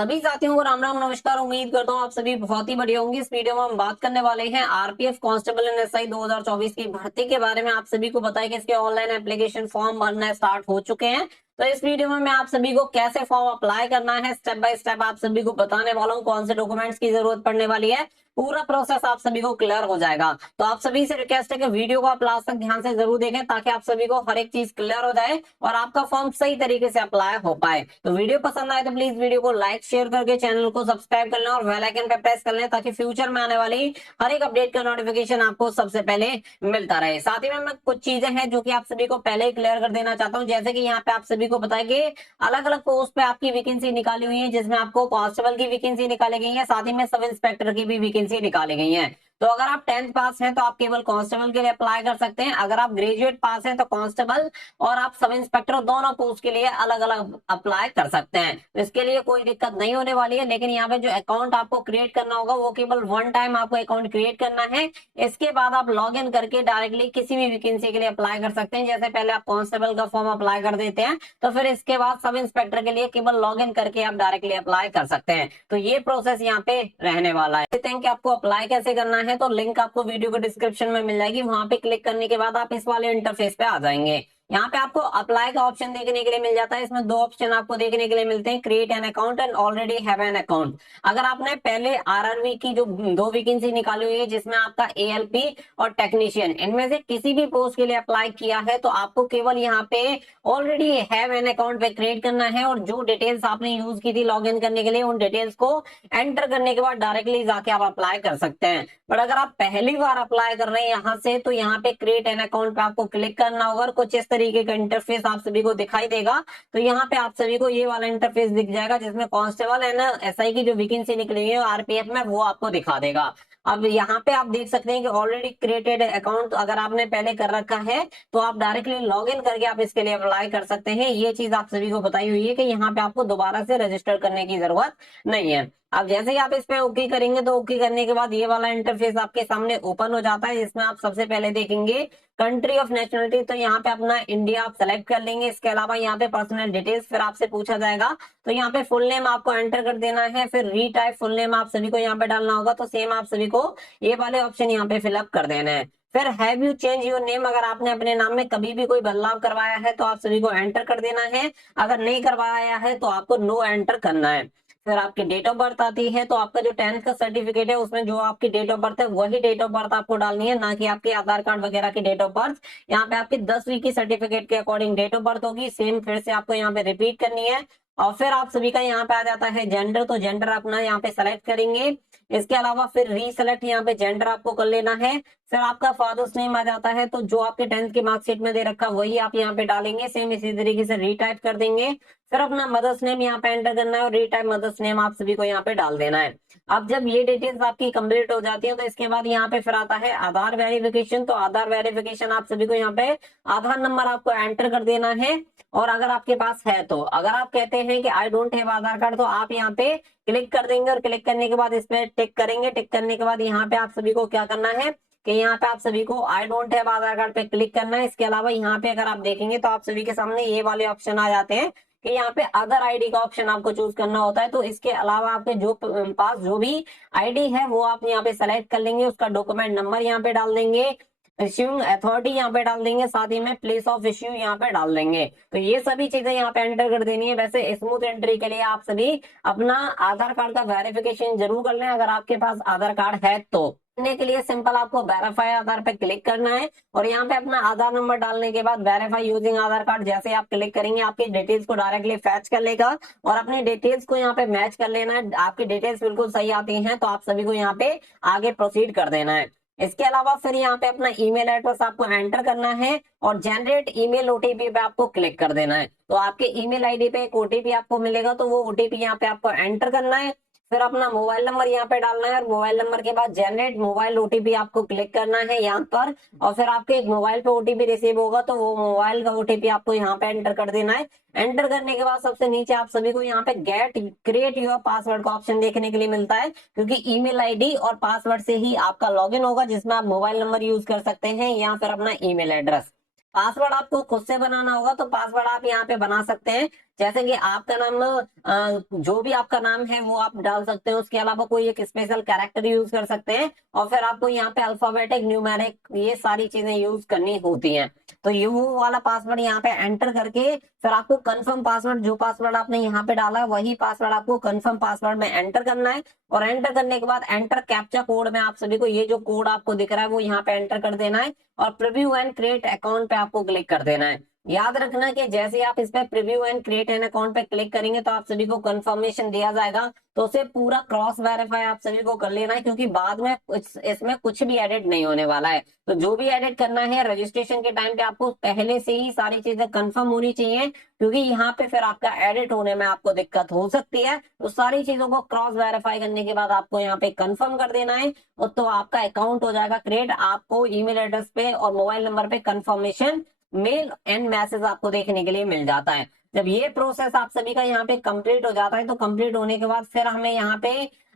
सभी साथियों को राम राम नमस्कार। उम्मीद करता हूँ आप सभी बहुत ही बढ़िया होंगे। इस वीडियो में हम बात करने वाले हैं आरपीएफ कांस्टेबल एंड एसआई 2024 की भर्ती के बारे में। आप सभी को बताया कि इसके ऑनलाइन एप्लीकेशन फॉर्म भरना स्टार्ट हो चुके हैं। तो इस वीडियो में मैं आप सभी को कैसे फॉर्म अप्लाई करना है स्टेप बाय स्टेप आप सभी को बताने वाला हूँ। कौन से डॉक्यूमेंट्स की जरूरत पड़ने वाली है, पूरा प्रोसेस आप सभी को क्लियर हो जाएगा। तो आप सभी से रिक्वेस्ट है कि वीडियो को आप लास्ट तक ध्यान से जरूर देखें ताकि आप सभी को हर एक चीज क्लियर हो जाए और आपका फॉर्म सही तरीके से अप्लाई हो पाए। तो वीडियो पसंद आए तो प्लीज वीडियो को लाइक शेयर करके चैनल को सब्सक्राइब कर लें और बेल आइकन पे प्रेस कर लें ताकि फ्यूचर में आने वाली हर एक अपडेट का नोटिफिकेशन आपको सबसे पहले मिलता रहे। साथ ही में मैं कुछ चीजें हैं जो कि आप सभी को पहले ही क्लियर कर देना चाहता हूँ। जैसे कि यहाँ पे आप सभी को बताया कि अलग अलग पोस्ट पे आपकी वैकेंसी निकाली हुई है, जिसमें आपको कांस्टेबल की वैकेंसी निकाली गई है, साथ ही में सब इंस्पेक्टर की भी वैकेंसी निकाली गई है। तो अगर आप 10th पास हैं तो आप केवल कांस्टेबल के लिए अप्लाई कर सकते हैं। अगर आप ग्रेजुएट पास हैं तो कांस्टेबल और आप सब इंस्पेक्टर दोनों पोस्ट के लिए अलग अलग अप्लाई कर सकते हैं। तो इसके लिए कोई दिक्कत नहीं होने वाली है। लेकिन यहाँ पे जो अकाउंट आपको क्रिएट करना होगा वो केवल वन टाइम आपको अकाउंट क्रिएट करना है। इसके बाद आप लॉग इन करके डायरेक्टली किसी भी वैकेंसी के लिए अप्लाई कर सकते हैं। जैसे पहले आप कांस्टेबल का फॉर्म अप्लाई कर देते हैं तो फिर इसके बाद सब इंस्पेक्टर के लिए केवल लॉग इन करके आप डायरेक्टली अप्लाई कर सकते हैं। तो ये प्रोसेस यहाँ पे रहने वाला है। देखते हैं कि आपको अप्लाई कैसे करना है। तो लिंक आपको वीडियो के डिस्क्रिप्शन में मिल जाएगी। वहां पे क्लिक करने के बाद आप इस वाले इंटरफेस पे आ जाएंगे। यहाँ पे आपको अप्लाई का ऑप्शन देखने के लिए मिल जाता है। इसमें दो ऑप्शन आपको देखने के लिए मिलते हैं, create an account and already have an account. अगर आपने पहले आरआरबी की जो दो वैकेंसी निकाली हुई है जिसमें आपका एएलपी और टेक्नीशियन, इनमें से किसी भी पोस्ट के लिए अप्लाई किया है तो आपको केवल यहाँ पे ऑलरेडी हैव एन अकाउंट पे क्रिएट करना है और जो डिटेल्स आपने यूज की थी लॉग इन करने के लिए उन डिटेल्स को एंटर करने के बाद डायरेक्टली जाके आप अप्लाई कर सकते हैं। बट अगर आप पहली बार अप्लाई कर रहे हैं यहाँ से तो यहाँ पे क्रिएट एन अकाउंट पे आपको क्लिक करना होगा और कुछ इस तरीके का इंटरफेस आप सभी को दिखाई देगा। तो यहाँ पे आप सभी को ये वाला इंटरफेस दिख जाएगा जिसमें कांस्टेबल एंड एसआई की जो वैकेंसी निकली है आरपीएफ में वो आपको दिखा देगा। अब यहाँ पे आप देख सकते हैं कि ऑलरेडी क्रिएटेड अकाउंट अगर आपने पहले कर रखा है तो आप डायरेक्टली लॉग इन करके आप इसके लिए अप्लाई कर सकते हैं। ये चीज आप सभी को बताई हुई है कि यहाँ पे आपको दोबारा से रजिस्टर करने की जरूरत नहीं है। अब जैसे ही आप इस पे ओके करेंगे तो ओके करने के बाद ये वाला इंटरफेस आपके सामने ओपन हो जाता है जिसमें आप सबसे पहले देखेंगे कंट्री ऑफ नेशनलिटी। तो यहाँ पे अपना इंडिया आप सेलेक्ट कर लेंगे। इसके अलावा यहाँ पे पर्सनल डिटेल्स फिर आपसे पूछा जाएगा तो यहाँ पे फुल नेम आपको एंटर कर देना है। फिर रीटाइप फुल नेम आप सभी को यहाँ पे डालना होगा। तो सेम आप सभी को ये वाले ऑप्शन यहाँ पे फिलअप कर देना है। फिर have you change your name, अगर आपने अपने नाम में कभी भी कोई बदलाव करवाया है तो आप सभी को एंटर कर देना है। अगर नहीं करवाया है तो आपको नो एंटर करना है। फिर आपकी डेट ऑफ बर्थ आती है तो आपका जो 10th का सर्टिफिकेट है उसमें जो आपकी डेट ऑफ बर्थ है वही डेट ऑफ बर्थ आपको डालनी है, ना कि आपके आधार कार्ड वगैरह की डेट ऑफ बर्थ। यहाँ पे आपकी 10वीं की सर्टिफिकेट के अकॉर्डिंग डेट ऑफ बर्थ होगी। सेम फिर से आपको यहाँ पे रिपीट करनी है। और फिर आप सभी का यहाँ पे आ जाता है जेंडर, तो जेंडर अपना यहाँ पे सेलेक्ट करेंगे। इसके अलावा फिर रीसेलेक्ट यहाँ पे जेंडर आपको कर लेना है। फिर आपका फादर्स नेम आ जाता है तो जो आपके 10th की मार्कशीट में दे रखा वही आप यहाँ पे डालेंगे। सेम इसी तरीके से रीटाइप कर देंगे। फिर अपना मदर्स नेम यहाँ पे एंटर करना है और रीटाइप मदर्स नेम आप सभी को यहाँ पे डाल देना है। अब जब ये डिटेल्स आपकी कंप्लीट हो जाती है तो इसके बाद यहाँ पे फिर आता है आधार वेरिफिकेशन। तो आधार वेरिफिकेशन आप सभी को यहाँ पे आधार नंबर आपको एंटर कर देना है। और अगर आपके पास है तो, अगर आप कहते हैं कि I don't have Aadhaar card तो आप यहाँ पे क्लिक कर देंगे और क्लिक करने के बाद इस पे टिक करेंगे। टिक करने के बाद यहाँ पे आप सभी को क्या करना है कि यहाँ पे आप सभी को I don't have Aadhaar card पे क्लिक करना है। इसके अलावा यहाँ पे अगर आप देखेंगे तो आप सभी के सामने ये वाले ऑप्शन आ जाते हैं कि यहाँ पे अदर आईडी का ऑप्शन आपको चूज करना होता है। तो इसके अलावा आपके जो पास जो भी आईडी है वो आप यहाँ पे सेलेक्ट कर लेंगे, उसका डॉक्यूमेंट नंबर यहाँ पे डाल देंगे, इश्यूइंग अथॉरिटी यहाँ पे डाल देंगे, साथ ही में प्लेस ऑफ इश्यू यहाँ पे डाल देंगे। तो ये सभी चीजें यहाँ पे एंटर कर देनी है। वैसे स्मूथ एंट्री के लिए आप सभी अपना आधार कार्ड का वेरिफिकेशन जरूर कर लें अगर आपके पास आधार कार्ड है तो। करने के लिए सिंपल आपको वेरीफाई आधार पे क्लिक करना है और यहाँ पे अपना आधार नंबर डालने के बाद वेरीफाई यूजिंग आधार कार्ड जैसे आप क्लिक करेंगे आपकी डिटेल्स को डायरेक्टली फैच कर लेगा और अपनी डिटेल्स को यहाँ पे मैच कर लेना है। आपकी डिटेल्स बिल्कुल सही आती हैं तो आप सभी को यहाँ पे आगे प्रोसीड कर देना है। इसके अलावा फिर यहाँ पे अपना ईमेल एड्रेस आपको एंटर करना है और जनरेट ईमेल ओटीपी पे आपको क्लिक कर देना है। तो आपके ईमेल आईडी पे एक ओटीपी आपको मिलेगा तो वो ओटीपी यहाँ पे आपको एंटर करना है। फिर अपना मोबाइल नंबर यहाँ पे डालना है और मोबाइल नंबर के बाद जनरेट मोबाइल ओटीपी आपको क्लिक करना है यहाँ पर। और फिर आपके एक मोबाइल पे ओटीपी रिसीव होगा तो वो मोबाइल का ओटीपी आपको यहाँ पे एंटर कर देना है। एंटर करने के बाद सबसे नीचे आप सभी को यहाँ पे गेट क्रिएट योर पासवर्ड का ऑप्शन देखने के लिए मिलता है, क्योंकि ईमेल आईडी और पासवर्ड से ही आपका लॉगिन होगा जिसमें आप मोबाइल नंबर यूज कर सकते हैं या फिर अपना ईमेल एड्रेस। पासवर्ड आपको खुद से बनाना होगा तो पासवर्ड आप यहाँ पे बना सकते हैं, जैसे कि आपका नाम जो भी आपका नाम है वो आप डाल सकते हैं, उसके अलावा कोई एक स्पेशल कैरेक्टर यूज कर सकते हैं, और फिर आपको यहाँ पे अल्फाबेटिक, न्यूमेरिक, ये सारी चीजें यूज करनी होती हैं। तो ये वो वाला पासवर्ड यहाँ पे एंटर करके फिर आपको कंफर्म पासवर्ड, जो पासवर्ड आपने यहाँ पे डाला है वही पासवर्ड आपको कंफर्म पासवर्ड में एंटर करना है। और एंटर करने के बाद एंटर कैप्चा कोड में आप सभी को ये जो कोड आपको दिख रहा है वो यहाँ पे एंटर कर देना है, और प्रीव्यू एंड क्रिएट अकाउंट पे आपको क्लिक कर देना है। याद रखना कि जैसे ही आप इस पे preview and create an account पे क्लिक करेंगे तो आप सभी को कंफर्मेशन दिया जाएगा, तो उसे पूरा क्रॉस वेरीफाई आप सभी को कर लेना है, क्योंकि बाद में इसमें कुछ भी एडिट नहीं होने वाला है। तो जो भी एडिट करना है रजिस्ट्रेशन के टाइम पे आपको पहले से ही सारी चीजें कंफर्म होनी चाहिए, क्योंकि यहाँ पे फिर आपका एडिट होने में आपको दिक्कत हो सकती है। तो सारी चीजों को क्रॉस वेरीफाई करने के बाद आपको यहाँ पे कंफर्म कर देना है, और तो आपका अकाउंट हो जाएगा क्रिएट। आपको ईमेल एड्रेस पे और मोबाइल नंबर पे कंफर्मेशन मेल एंड मैसेज आपको देखने के लिए मिल जाता है। जब ये प्रोसेस आप सभी का यहाँ पे कंप्लीट हो जाता है, तो कंप्लीट होने के बाद फिर हमें यहाँ पे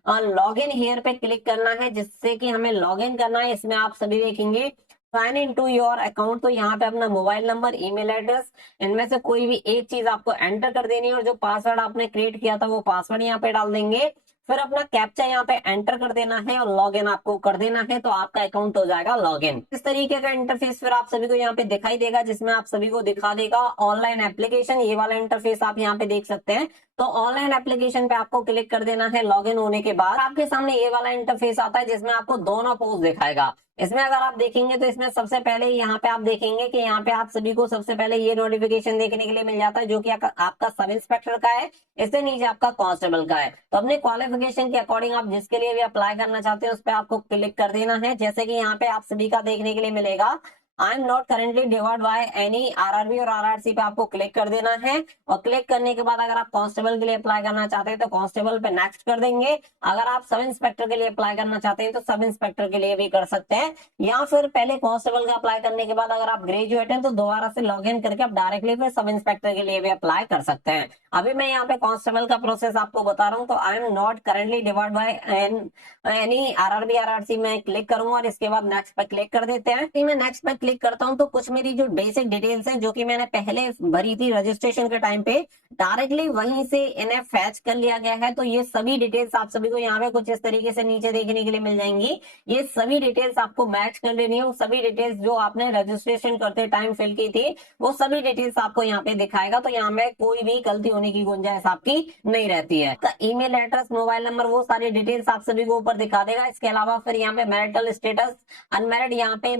लॉग इन हेयर पे क्लिक करना है, जिससे कि हमें लॉग इन करना है। इसमें आप सभी देखेंगे sign in to your account, तो यहाँ पे अपना मोबाइल नंबर, ईमेल एड्रेस, इनमें से कोई भी एक चीज आपको एंटर कर देनी है, और जो पासवर्ड आपने क्रिएट किया था वो पासवर्ड यहाँ पे डाल देंगे। फिर अपना कैप्चा यहाँ पे एंटर कर देना है और लॉग इन आपको कर देना है, तो आपका अकाउंट हो जाएगा लॉग इन। इस तरीके का इंटरफेस फिर आप सभी को यहाँ पे दिखाई देगा, जिसमें आप सभी को दिखा देगा ऑनलाइन एप्लीकेशन। ये वाला इंटरफेस आप यहाँ पे देख सकते हैं। तो ऑनलाइन एप्लीकेशन पे आपको क्लिक कर देना है। लॉग इन होने के बाद आपके सामने ये वाला इंटरफेस आता है, जिसमें आपको दोनों पोस्ट दिखाएगा। इसमें अगर आप देखेंगे तो इसमें सबसे पहले यहाँ पे आप देखेंगे कि यहाँ पे आप सभी को सबसे पहले ये नोटिफिकेशन देखने के लिए मिल जाता है, जो कि आपका सब इंस्पेक्टर का है। इससे नीचे आपका कांस्टेबल का है। तो अपने क्वालिफिकेशन के अकॉर्डिंग आप जिसके लिए भी अप्लाई करना चाहते हैं उस पर आपको क्लिक कर देना है। जैसे कि यहाँ पे आप सभी का देखने के लिए मिलेगा I am not currently debarred by any RRB और आरआरसी पे आपको क्लिक कर देना है। और क्लिक करने के बाद अगर आप कांस्टेबल के लिए अप्लाई करना चाहते हैं तो कांस्टेबल पे नेक्स्ट कर देंगे। अगर आप सब इंस्पेक्टर के लिए अप्लाई करना चाहते हैं तो सब इंस्पेक्टर के लिए भी कर सकते हैं, या फिर पहले कांस्टेबल का अप्लाई करने के बाद अगर आप ग्रेजुएट हैं तो दोबारा से लॉग इन करके आप डायरेक्टली फिर सब इंस्पेक्टर के लिए भी अप्लाई कर सकते हैं। अभी मैं यहाँ पे कांस्टेबल का प्रोसेस आपको बता रहा हूँ। तो I am not currently debarred by any RRB RRC में क्लिक करूंगा, और इसके बाद नेक्स्ट पे क्लिक कर देते हैं। मैं नेक्स्ट पे क्लिक करता हूं तो कुछ मेरी जो बेसिक डिटेल्स हैं जो कि मैंने पहले भरी थी रजिस्ट्रेशन के टाइम पे, डायरेक्टली वहीं से इन्हें फैच कर लिया गया है। तो ये सभी डिटेल्स आप सभी को यहाँ पे कुछ इस तरीके से नीचे देखने के लिए मिल जाएंगी। ये सभी डिटेल्स आपको मैच कर लेनी है। सभी डिटेल्स जो आपने रजिस्ट्रेशन करते टाइम फिल की थी वो सभी डिटेल्स आपको यहाँ पे दिखाएगा। तो यहाँ में कोई भी गलती होने की गुंजाइश आपकी नहीं रहती है। ईमेल एड्रेस, मोबाइल नंबर, वो सारी डिटेल्स आप सभी को ऊपर दिखा देगा। इसके अलावा फिर यहाँ पे मैरिटल स्टेटस, अनमैरिड, यहाँ पे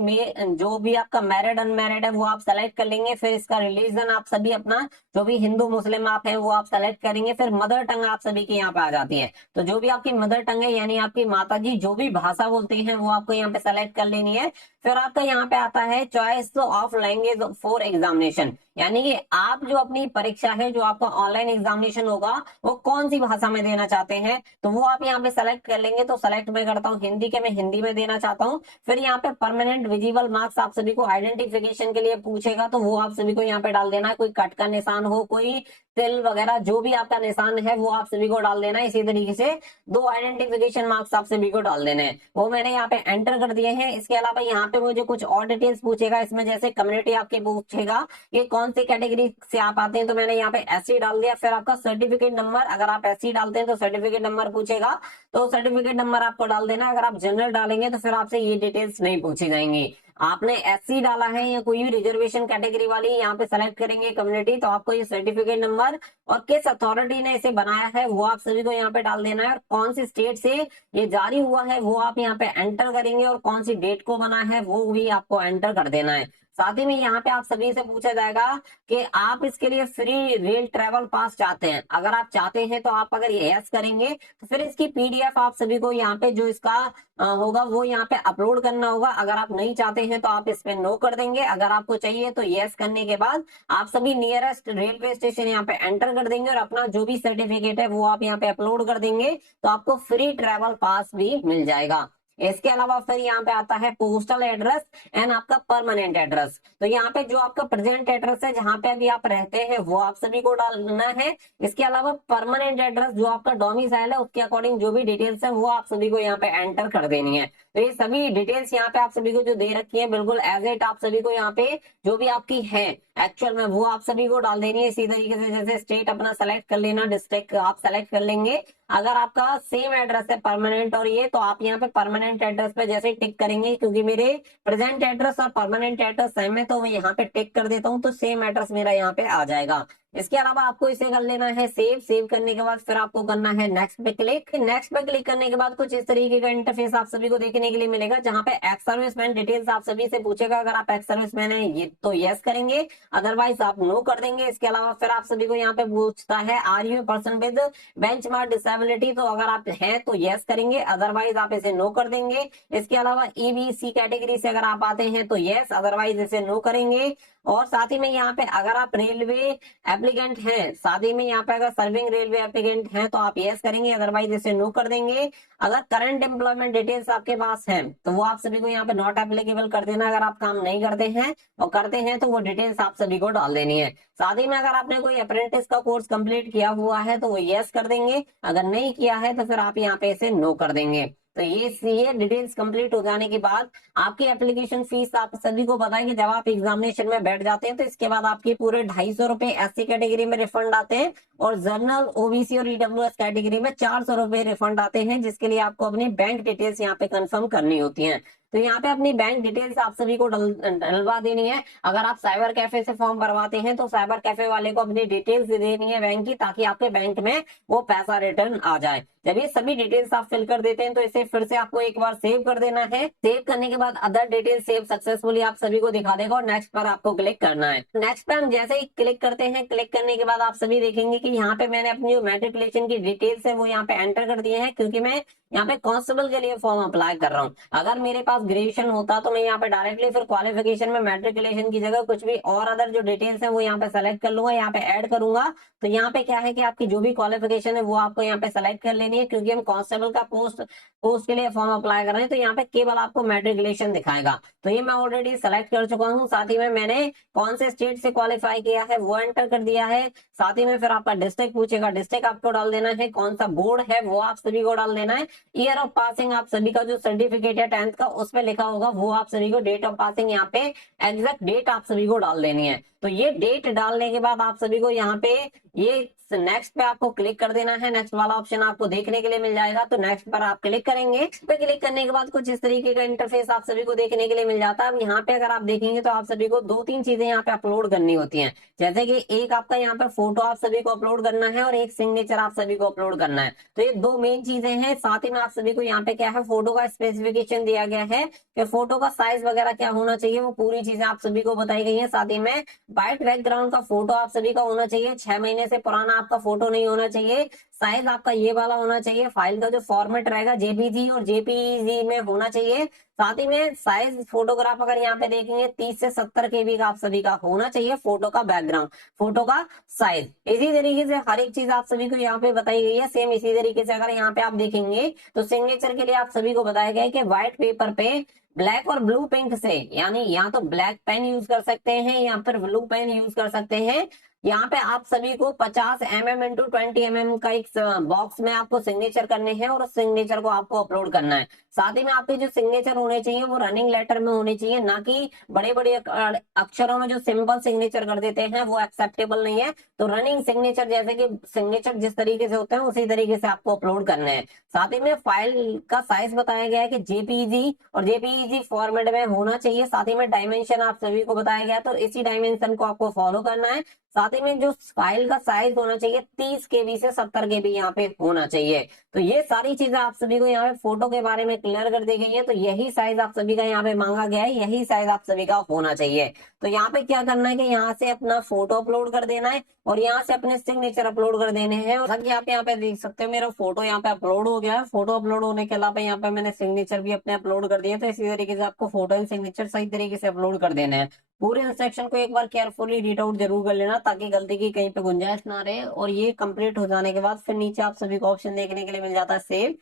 जो भी आपका मैरिड अनमैरिड है वो आप सेलेक्ट कर लेंगे। फिर इसका रिलीजन आप सभी अपना, जो भी हिंदू मुस्लिम आप हैं वो आप सेलेक्ट करेंगे। फिर मदर टंग आप सभी की यहाँ पे आ जाती है। तो जो भी आपकी मदर टंग है, यानी आपकी माता जी जो भी भाषा बोलती हैं वो आपको यहाँ पे सेलेक्ट कर लेनी है। फिर आपका यहाँ पे आता है choice of language for examination, यानी कि आप जो अपनी परीक्षा है, जो आपका ऑनलाइन एग्जामिनेशन होगा, वो कौन सी भाषा में देना चाहते हैं, तो वो आप यहाँ पे सेलेक्ट कर लेंगे। तो सेलेक्ट मैं करता हूँ हिंदी के, मैं हिंदी में देना चाहता हूँ। फिर यहाँ पे परमानेंट विजिबल मार्क्स आप सभी को आइडेंटिफिकेशन के लिए पूछेगा, तो वो आप सभी को यहाँ पे डाल देना है। कोई कट का निशान हो, कोई तिल वगैरह, जो भी आपका निशान है वो आप सभी को डाल देना है। इसी तरीके से 2 आइडेंटिफिकेशन मार्क्स आप सभी को डाल देने हैं, वो मैंने यहाँ पे एंटर कर दिए हैं। इसके अलावा यहाँ पे मुझे कुछ और डिटेल्स पूछेगा। इसमें जैसे कम्युनिटी आपके पूछेगा ये कौन सी कैटेगरी से आप आते हैं, तो मैंने यहाँ पे एससी डाल दिया। फिर आपका सर्टिफिकेट नंबर, अगर आप एससी डालते हैं तो सर्टिफिकेट नंबर पूछेगा, तो सर्टिफिकेट नंबर आपको डाल देना। अगर आप जनरल डालेंगे तो फिर आपसे ये डिटेल्स नहीं पूछी जाएंगी। आपने एससी डाला है या कोई भी रिजर्वेशन कैटेगरी वाली, यहाँ पे सेलेक्ट करेंगे कम्युनिटी, तो आपको ये सर्टिफिकेट नंबर और किस अथॉरिटी ने इसे बनाया है वो आप सभी को यहाँ पे डाल देना है। और कौन सी स्टेट से ये जारी हुआ है वो आप यहाँ पे एंटर करेंगे, और कौन सी डेट को बना है वो भी आपको एंटर कर देना है। साथ ही में यहाँ पे आप सभी से पूछा जाएगा कि आप इसके लिए फ्री रेल ट्रेवल पास चाहते हैं। अगर आप चाहते हैं तो आप अगर यस करेंगे तो फिर इसकी पीडीएफ आप सभी को यहाँ पे जो इसका होगा वो यहाँ पे अपलोड करना होगा। अगर आप नहीं चाहते हैं तो आप इस पे नो कर देंगे। अगर आपको चाहिए तो यस करने के बाद आप सभी नियरेस्ट रेलवे स्टेशन यहाँ पे एंटर कर देंगे, और अपना जो भी सर्टिफिकेट है वो आप यहाँ पे अपलोड कर देंगे, तो आपको फ्री ट्रेवल पास भी मिल जाएगा। इसके अलावा फिर यहाँ पे आता है पोस्टल एड्रेस एंड आपका परमानेंट एड्रेस। तो यहाँ पे जो आपका प्रेजेंट एड्रेस है जहाँ पे अभी आप रहते हैं वो आप सभी को डालना है। इसके अलावा परमानेंट एड्रेस जो आपका डोमिसाइल है उसके अकॉर्डिंग जो भी डिटेल्स है वो आप सभी को यहाँ पे एंटर कर देनी है। तो ये सभी डिटेल्स यहाँ पे आप सभी को जो दे रखी है बिल्कुल एज इट आप सभी को यहाँ पे जो भी आपकी है एक्चुअल में वो आप सभी को डाल देनी है। इसी तरीके से जैसे स्टेट अपना सेलेक्ट कर लेना, डिस्ट्रिक्ट आप सेलेक्ट कर लेंगे। अगर आपका सेम एड्रेस है परमानेंट और ये, तो आप यहाँ पे परमानेंट एड्रेस पे जैसे टिक करेंगे, क्योंकि मेरे प्रेजेंट एड्रेस और परमानेंट एड्रेस सेम है तो मैं यहाँ पे टिक कर देता हूँ तो सेम एड्रेस मेरा यहाँ पे आ जाएगा। इसके अलावा आपको इसे कर लेना है सेव। सेव करने के बाद फिर आपको करना है नेक्स्ट पे क्लिक। नेक्स्ट पे क्लिक करने के बाद कुछ इस तरीके का इंटरफेस आप सभी को देखने के लिए मिलेगा, जहां पे एक्स सर्विसमैन डिटेल्स आप सभी से पूछेगा। अगर आप एक्स सर्विसमैन है ये तो यस करेंगे, अदरवाइज आप नो कर देंगे। इसके अलावा फिर आप सभी को यहाँ पे पूछता है are you person with benchmark disability, तो अगर आप हैं तो यस करेंगे, अदरवाइज आप इसे नो कर देंगे। इसके अलावा ईबीसी कैटेगरी से अगर आप आते हैं तो यस, अदरवाइज इसे नो करेंगे। और साथ ही में यहाँ पे अगर आप रेलवे एप्लीकेंट हैं, साथ ही में यहाँ पे अगर सर्विंग रेलवे एप्लीकेंट हैं तो आप यस करेंगे, अदरवाइज इसे नो कर देंगे। अगर करंट एम्प्लॉयमेंट डिटेल्स आपके पास हैं तो वो आप सभी को यहाँ पे नॉट एप्लीकेबल कर देना। अगर आप काम नहीं करते हैं और करते हैं तो वो डिटेल्स आप सभी को डाल देनी है। साथ ही में अगर आपने कोई अप्रेंटिस का कोर्स कंप्लीट किया हुआ है तो वो यस कर देंगे, अगर नहीं किया है तो फिर आप यहाँ पे इसे नो कर देंगे। तो ये डिटेल्स कंप्लीट हो जाने के बाद आपकी एप्लीकेशन फीस आप सभी को पता है कि जब आप एग्जामिनेशन में बैठ जाते हैं तो इसके बाद आपके पूरे 250 रुपए एससी कैटेगरी में रिफंड आते हैं और जनरल ओबीसी और ईडब्ल्यूएस कैटेगरी में 400 रुपए रिफंड आते हैं, जिसके लिए आपको अपनी बैंक डिटेल्स यहाँ पे कंफर्म करनी होती हैं। तो यहाँ पे अपनी बैंक डिटेल्स आप सभी को डलवा देनी है। अगर आप साइबर कैफे से फॉर्म भरवाते हैं तो साइबर कैफे वाले को अपनी डिटेल्स दे देनी है बैंक की, ताकि आपके बैंक में वो पैसा रिटर्न आ जाए। जब ये सभी डिटेल्स आप फिल कर देते हैं तो इसे फिर से आपको एक बार सेव कर देना है। सेव करने के बाद अदर डिटेल सेव सक्सेसफुली आप सभी को दिखा देगा और नेक्स्ट पर आपको क्लिक करना है। नेक्स्ट पर हम जैसे ही क्लिक करते हैं, क्लिक करने के बाद आप सभी देखेंगे कि यहाँ पे मैंने अपनी जो मैट्रिकुलेशन की डिटेल्स है वो यहाँ पे एंटर कर दिए हैं, क्योंकि मैं यहाँ पे कांस्टेबल के लिए फॉर्म अप्लाई कर रहा हूँ। अगर मेरे पास ग्रेजुएशन होता तो मैं यहाँ पे डायरेक्टली फिर क्वालिफिकेशन में मैट्रिकुलेशन की जगह कुछ भी और अदर जो डिटेल्स है वो यहाँ पे सेलेक्ट कर लूंगा, यहाँ पे ऐड करूंगा। तो यहाँ पे क्या है कि आपकी जो भी क्वालिफिकेशन है वो आपको यहाँ पे सेलेक्ट कर लेनी है, क्योंकि हम कांस्टेबल का पोस्ट के लिए फॉर्म अप्लाई कर रहे हैं। तो यहाँ पे केवल आपको मैट्रिकुलेशन दिखाएगा, तो ये मैं ऑलरेडी सेलेक्ट कर चुका हूँ। साथ ही में मैंने कौन से स्टेट से क्वालिफाई किया है वो एंटर कर दिया है। साथ ही में फिर आपका डिस्ट्रिक्ट पूछेगा, डिस्ट्रिक्ट आपको डाल देना है, कौन सा बोर्ड है वो आप सभी को डाल देना है। ईयर ऑफ पासिंग आप सभी का जो सर्टिफिकेट है 10th का उस पे लिखा होगा वो आप सभी को, डेट ऑफ पासिंग यहाँ पे एग्जैक्ट डेट आप सभी को डाल देनी है। तो ये डेट डालने के बाद आप सभी को यहाँ पे ये नेक्स्ट पे आपको क्लिक कर देना है। नेक्स्ट वाला ऑप्शन आपको देखने के लिए मिल जाएगा, तो नेक्स्ट पर आप क्लिक करेंगे। नेक्स्ट पे क्लिक करने के बाद कुछ इस तरीके का इंटरफेस आप सभी को देखने के लिए मिल जाता है। अब यहाँ पे अगर आप देखेंगे तो आप सभी को 2-3 चीजें यहाँ पे अपलोड करनी होती हैं, जैसे कि एक आपका यहाँ पे फोटो आप सभी को अपलोड करना है और एक सिग्नेचर आप सभी को अपलोड करना है। तो ये 2 मेन चीजें हैं। साथ ही में आप सभी को यहाँ पे क्या है, फोटो का स्पेसिफिकेशन दिया गया है कि फोटो का साइज वगैरह क्या होना चाहिए, वो पूरी चीजें आप सभी को बताई गई है। साथ ही में व्हाइट बैकग्राउंड का फोटो आप सभी का होना चाहिए, 6 महीने से पुराना आपका फोटो नहीं होना चाहिए। साइज आपका ये वाला होना चाहिए, फाइल का जो फॉर्मेट रहेगा जेपीजी और जेपीजी में होना चाहिए। साथ ही में साइज फोटोग्राफ अगर यहाँ पे देखेंगे 30 से 70 केबी का आप सभी का होना चाहिए फोटो का बैकग्राउंड, फोटो का साइज। इसी तरीके से हर एक चीज आप सभी को यहाँ पे बताई गई है। सेम इसी तरीके से अगर यहाँ पे आप देखेंगे तो सिग्नेचर के लिए आप सभी को बताया गया है कि व्हाइट पेपर पे ब्लैक और ब्लू पिंक से, यानी या तो ब्लैक पेन यूज कर सकते हैं या फिर ब्लू पेन यूज कर सकते हैं। यहाँ पे आप सभी को 50 mm इंटू 20 mm का एक बॉक्स में आपको सिग्नेचर करने हैं और उस सिग्नेचर को आपको अपलोड करना है। साथ ही में आपके जो सिग्नेचर होने चाहिए वो रनिंग लेटर में होने चाहिए, ना कि बड़े बड़े अक्षरों में जो सिंपल सिग्नेचर कर देते हैं वो एक्सेप्टेबल नहीं है। तो रनिंग सिग्नेचर, जैसे कि सिग्नेचर जिस तरीके से होते हैं उसी तरीके से आपको अपलोड करने हैं। साथ ही में फाइल का साइज बताया गया है कि जेपीजी और जेपीजी फॉर्मेट में होना चाहिए। साथ ही में डायमेंशन आप सभी को बताया गया, तो इसी डायमेंशन को आपको फॉलो करना है। साथ ही में जो फाइल का साइज होना चाहिए 30 केबी से 70 केबी यहाँ पे होना चाहिए। तो ये सारी चीजें आप सभी को यहाँ पे फोटो के बारे में क्लियर कर दी गई है। तो यही साइज आप सभी का यहाँ पे मांगा गया है, यही साइज आप सभी का होना चाहिए। तो यहाँ पे क्या करना है कि यहाँ से अपना फोटो अपलोड कर देना है और यहाँ से अपने सिग्नेचर अपलोड कर देने हैं। और आप यहाँ पे देख सकते हो मेरा फोटो यहाँ पे अपलोड हो गया है। फोटो अपलोड होने के अलावा यहाँ पे मैंने सिग्नेचर भी अपने अपलोड कर दिए। तो इसी तरीके से आपको फोटो एंड सिग्नेचर सही तरीके से अपलोड कर देने हैं। पूरे इंस्ट्रक्शन को एक बार केयरफुली रीड आउट जरूर कर लेना, ताकि गलती की कहीं पे गुंजाइश ना रहे। और ये कंप्लीट हो जाने के बाद फिर नीचे आप सभी को ऑप्शन देखने के लिए मिल जाता है सेव।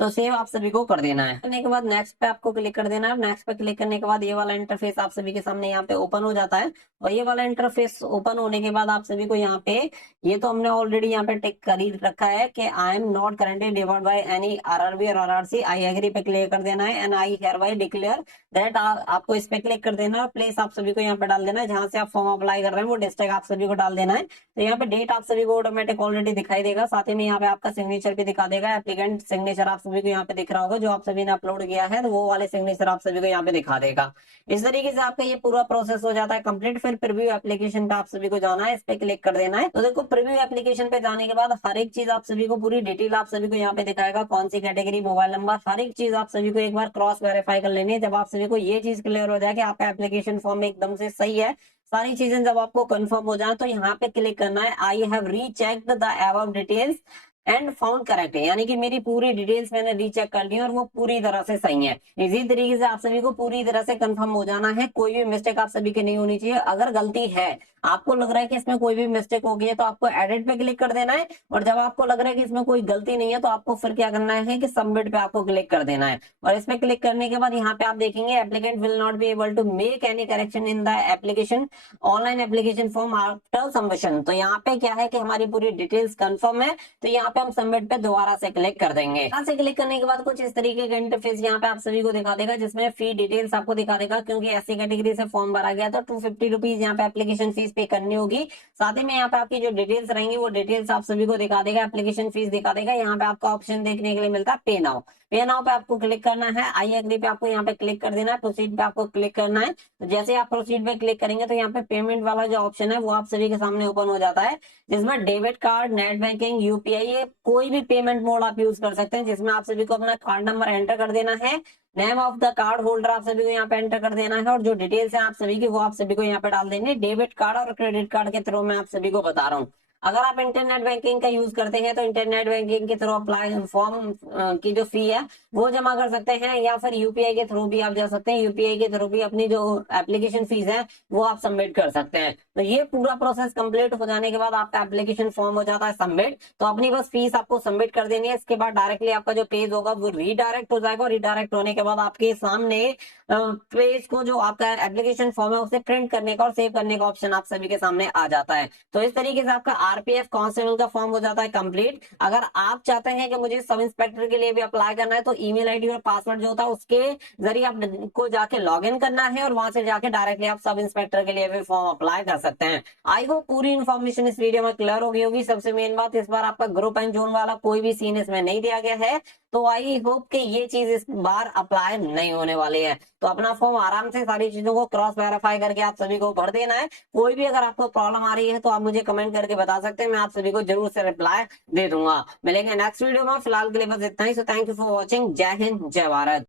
तो सेव आप सभी को कर देना है। करने के बाद नेक्स्ट पे आपको क्लिक कर देना है। नेक्स्ट पे क्लिक करने के बाद ये वाला इंटरफेस आप सभी के सामने यहाँ पे ओपन हो जाता है। और ये वाला इंटरफेस ओपन होने के बाद आप सभी को यहाँ पे, ये तो हमने ऑलरेडी यहाँ पे टिक कर ही रखा है कि आई am not currently deferred bye any RRB और आरआरसी, आई एग्री पे क्लिक कर देना है। एंड आई हियरबाय डिक्लेयर दैट, आपको इस पे क्लिक कर देना है। प्लेस आप सभी को यहाँ पे डाल देना है, जहां से आप फॉर्म अप्लाई कर रहे हैं वो डिस्ट्रिक्ट आप सभी को डाल देना है। तो यहाँ पे डेट आप सभी को ऑटोमेटिक ऑलरेडी दिखाई देगा, साथ ही में यहाँ पे आपका सिग्नेचर भी दिखा देगा। एप्लीकेंट सिग्नेचर आप सभी को यहाँ पे दिख रहा होगा, जो आप सभी ने अपलोड किया है, तो वो वाले सिग्नेचर आप सभी को यहाँ पे दिखा देगा। इस तरीके से आपका ये पूरा प्रोसेस हो जाता है कंप्लीट। फिर प्रीव्यू एप्लीकेशन पे आप सभी को जाना है, इस पे क्लिक कर देना है। तो देखो प्रीव्यू एप्लीकेशन पे जाने के बाद हर एक चीज आप सभी को, पूरी डिटेल आप सभी को यहाँ पे दिखाएगा, कौन सी कैटेगरी, मोबाइल नंबर, हर एक चीज आप सभी को एक बार क्रॉस वेरीफाई कर लेनी है। जब आप सभी को ये चीज क्लियर हो जाए कि आपका एप्लीकेशन फॉर्म एकदम से सही है, सारी चीजें जब आपको कंफर्म हो जाए, तो यहाँ पे क्लिक करना है I have rechecked the above details and found correct, यानी कि मेरी पूरी डिटेल्स मैंने रीचेक कर ली और वो पूरी तरह से सही है। इसी तरीके से आप सभी को पूरी तरह से कंफर्म हो जाना है, कोई भी मिस्टेक आप सभी की नहीं होनी चाहिए। अगर गलती है, आपको लग रहा है कि इसमें कोई भी मिस्टेक हो गई है, तो आपको एडिट पे क्लिक कर देना है। और जब आपको लग रहा है कि इसमें कोई गलती नहीं है, तो आपको फिर क्या करना है कि सबमिट पे आपको क्लिक कर देना है। और इस पे क्लिक करने के बाद यहाँ पे आप देखेंगे applicant will not be able to make any correction in the application online application form after submission. तो यहाँ पे क्या है कि हमारी पूरी डिटेल्स कंफर्म है, तो यहाँ पे हम सबमिट पे दोबारा से क्लिक कर देंगे। यहाँ से क्लिक करने के बाद कुछ इस तरीके का इंटरफेस यहाँ पे आप सभी को दिखा देगा, जिसमें फी डिटेल्स आपको दिखा देगा, क्योंकि ऐसी कैटेगरी से फॉर्म भरा गया तो 250 रुपीज यहाँ पे एप्लीकेशन फीस पे करनी होगी। साथ ही में यहाँ पे आपकी जो डिटेल्स रहेंगी वो डिटेल्स आप सभी को दिखा देगा, एप्लीकेशन फीस दिखा देगा। यहाँ पे आपका ऑप्शन देखने के लिए मिलता है पे नाउ। पे नाउ पे आपको क्लिक करना है, आई एग्री पे आपको यहाँ पे क्लिक कर देना है, प्रोसीड पे आपको क्लिक करना है। तो जैसे आप प्रोसीड पे क्लिक करेंगे, तो यहाँ पे पेमेंट वाला जो ऑप्शन है वो आप सभी के सामने ओपन हो जाता है, जिसमें debit card, net banking, UPI, ये कोई भी पेमेंट मोड आप यूज कर सकते हैं। जिसमें आप सभी को अपना कार्ड नंबर एंटर कर देना है, name of the card holder आप सभी को यहाँ पे एंटर कर देना है, और जो डिटेल्स है आप सभी की वो आप सभी को यहाँ पे डाल देंगे। डेबिट कार्ड और क्रेडिट कार्ड के थ्रू मैं आप सभी को बता रहा हूँ। अगर आप इंटरनेट बैंकिंग का यूज करते हैं, तो इंटरनेट बैंकिंग के थ्रू अप्लाई फॉर्म की जो फी है वो जमा कर सकते हैं, या फिर यूपीआई के थ्रू भी आप जा सकते हैं। यूपीआई के थ्रू भी अपनी जो एप्लीकेशन फीस है वो आप सबमिट कर सकते हैं। तो ये पूरा प्रोसेस कंप्लीट हो जाने के बाद आपका एप्लीकेशन फॉर्म हो जाता है सबमिट। तो अपनी बस फीस आपको सबमिट कर देनी है। इसके बाद डायरेक्टली आपका जो पेज होगा वो रीडायरेक्ट हो जाएगा, और रीडायरेक्ट होने के बाद आपके सामने पेज को, जो आपका एप्लीकेशन फॉर्म है उसे प्रिंट करने का और सेव करने का ऑप्शन आप सभी के सामने आ जाता है। तो इस तरीके से आपका आरपीएफ कांस्टेबल का फॉर्म हो जाता है कंप्लीट। अगर आप चाहते हैं कि मुझे सब इंस्पेक्टर के लिए भी अप्लाई करना है, तो ईमेल आईडी और पासवर्ड जो होता है उसके जरिए आपको जाके लॉग इन करना है, और वहां से जाके डायरेक्टली आप सब इंस्पेक्टर के लिए भी फॉर्म अप्लाई कर सकते हैं। आई होप पूरी इन्फॉर्मेशन इस वीडियो में क्लियर हो गई होगी। सबसे मेन बात, इस बार आपका ग्रुप एंड जोन वाला कोई भी सीन इसमें नहीं दिया गया है, तो आई होप कि ये चीज इस बार अप्लाई नहीं होने वाली है। तो अपना फॉर्म आराम से सारी चीजों को क्रॉस वेरीफाई करके आप सभी को भर देना है। कोई भी अगर आपको प्रॉब्लम आ रही है तो आप मुझे कमेंट करके बता सकते हैं, मैं आप सभी को जरूर से रिप्लाई दे दूंगा। मिलेंगे नेक्स्ट वीडियो में, फिलहाल के लिए बस इतना ही। So thank you for watching. जय हिंद, जय भारत।